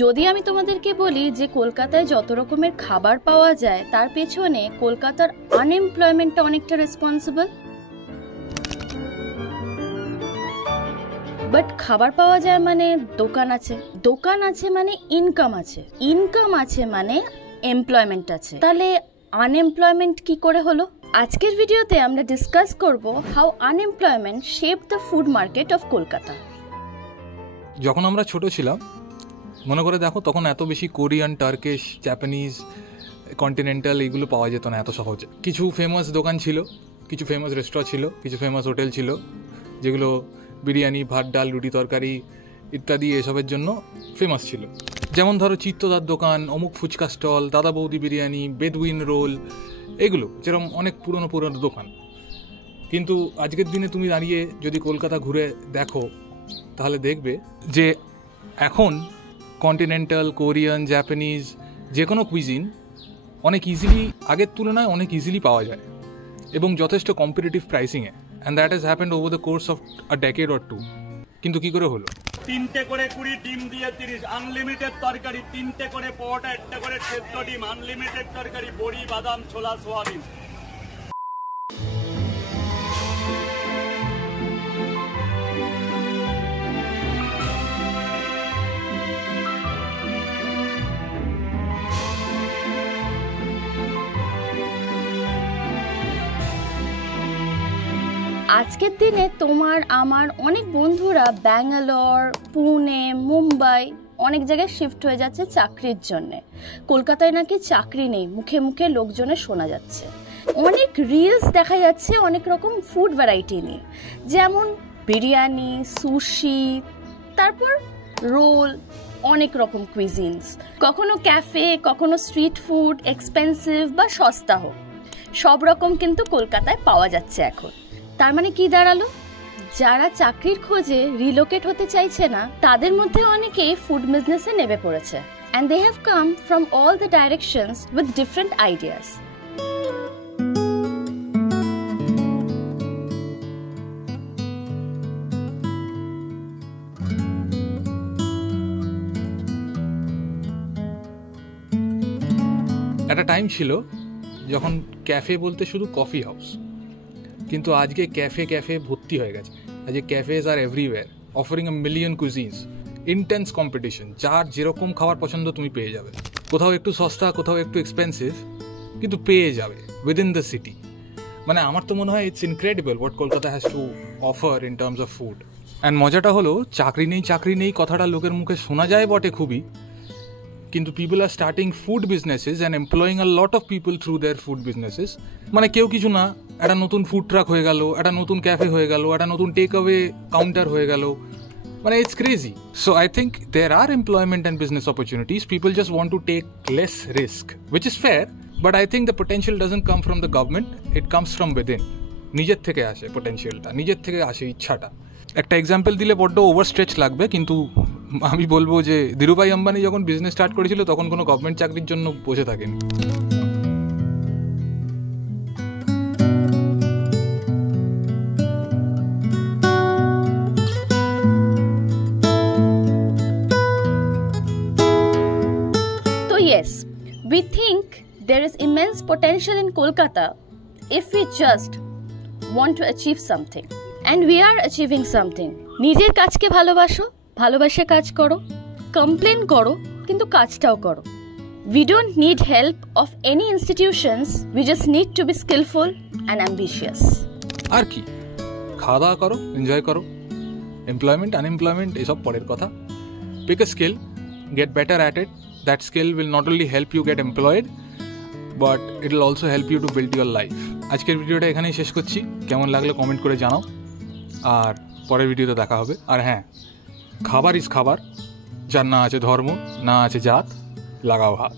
যদি আমি তোমাদেরকে বলি যে কলকাতায় যত রকমের খাবার পাওয়া যায় তার পেছনে কলকাতার আনএমপ্লয়মেন্টটা অনেকটা রেসপন্সিবল। বাট খাবার পাওয়া যায় মানে দোকান আছে, দোকান আছে মানে ইনকাম আছে, ইনকাম আছে মানে এমপ্লয়মেন্ট আছে। তাহলে আনএমপ্লয়মেন্ট কি করে হলো? আজকের ভিডিওতে আমরা ডিসকাস করব how unemployment shape the food market of Kolkata. যখন আমরা ছোট ছিলাম মনে করে দেখো, তখন এত বেশি কোরিয়ান, টার্কিশ, জাপানিজ, কন্টিনেন্টাল এগুলো পাওয়া যেত না এত সহজে। কিছু ফেমাস দোকান ছিল, কিছু ফেমাস রেস্টুরেন্ট ছিল, কিছু ফেমাস হোটেল ছিল যেগুলো বিরিয়ানি, ভাত, ডাল, রুটি, তরকারি ইত্যাদি এসবের জন্য ফেমাস ছিল। যেমন ধরো চিত্তদার দোকান, অমুক ফুচকা স্টল, দাদা বৌদি বিরিয়ানি, বেদউইন রোল, এগুলো যেরকম অনেক পুরনো পুরনো দোকান। কিন্তু আজকের দিনে তুমি দাঁড়িয়ে যদি কলকাতা ঘুরে দেখো তাহলে দেখবে যে এখন কন্টিনেন্টাল, কোরিয়ান, জাপানিজ যে কোনো কুইজিন অনেক ইজিলি, আগের তুলনায় অনেক ইজিলি পাওয়া যায় এবং যথেষ্ট কম্পিটিটিভ প্রাইসিংয়ে। And that has happened over the course of a decade or two. কিন্তু কি করে হলো? 3টে করে 20, ডিম দিয়ে 30, আনলিমিটেড তরকারি, 3টে করে পরোটা, 1টা করে সেদ্ধ ডিম, আনলিমিটেড তরকারি, বড়ি, বাদাম, ছোলা, সোয়াবিন। আজকের দিনে তোমার আমার অনেক বন্ধুরা ব্যাঙ্গালোর, পুনে, মুম্বাই অনেক জায়গায় শিফট হয়ে যাচ্ছে চাকরির জন্যে। কলকাতায় নাকি চাকরি নেই, মুখে মুখে লোকজনের শোনা যাচ্ছে। অনেক রিলস দেখা যাচ্ছে অনেক রকম ফুড ভ্যারাইটি নিয়ে, যেমন বিরিয়ানি, সুশি, তারপর রোল, অনেক রকম কুইজিনস। কখনো ক্যাফে, কখনো স্ট্রিট ফুড, এক্সপেন্সিভ বা সস্তা হোক, সব রকম কিন্তু কলকাতায় পাওয়া যাচ্ছে এখন। তার মানে কি দাঁড়ালো? যারা চাকরির খোঁজে রিলোকেট হতে চাইছে না তাদের মধ্যে অনেকেই ফুড বিজনেসে নেমে পড়েছে। and they have come from all the directions with different ideas. একটা টাইম ছিল যখন ক্যাফে বলতে শুধু কফি হাউস, কিন্তু আজকে ক্যাফে ক্যাফে ভর্তি হয়ে গেছে। আজকে ক্যাফেজ আর everywhere, offering a million cuisines, intense competition. যার যেরকম খাবার পছন্দ তুমি পেয়ে যাবে, কোথাও একটু সস্তা, কোথাও একটু এক্সপেন্সিভ, কিন্তু পেয়ে যাবে উইদিন দ্য সিটি। মানে আমার তো মনে হয় it's incredible what Kolkata has to offer in terms of food. And মজাটা হলো, চাকরি নেই কথাটা লোকের মুখে শোনা যায় বটে খুবই, কিন্তু people are starting food businesses and employing a lot of people through their food businesses. মানে কেউ কিছু না, একটা নতুন ফুড ট্রাক হয়ে গেল, একটা নতুন ক্যাফে হয়ে গেল, একটা নতুন টেক অ্যাওয়ে কাউন্টার হয়ে গেল। মানে it's crazy. So I think there are employment and business opportunities. People just want to take less risk, which is fair, but I think the potential doesn't come from the government, it comes from within. নিজের থেকে আসে পোটেন্সিয়ালটা, নিজের থেকে আসে ইচ্ছাটা। একটা example দিলে বড্ড ওভারস্ট্রেচ লাগবে, কিন্তু আমি বলবো যে ধীরুভাই আম্বানি যখন বিজনেস স্টার্ট করেছিল তখন কোনো গভর্নমেন্ট চাকরির জন্য বসে থাকেনি। So yes, we think there is immense potential in Kolkata if we just want to achieve something. And we are achieving something. নিজের কাজকে ভালোবাসো, ভালোবাসে কাজ করো, কমপ্লেন করো কিন্তু কাজটাও করো। We don't need help of any institutions, we just need to be skillful and ambitious. আর কি, খাওয়া দাওয়া করো, এনজয় করো। এমপ্লয়মেন্ট, আনএমপ্লয়মেন্ট এসব পরের কথা। Pick a skill, get better at it. That skill will not only help you get employed, but it will also help you to build your life. আজকের ভিডিওটা এখানেই শেষ করছি। কেমন লাগলো কমেন্ট করে জানাও, আর পরের ভিডিওতে দেখা হবে। আর হ্যাঁ, খাবার ইজ খাবার, যার না আছে ধর্ম, না আছে জাত, লাগাও হাত।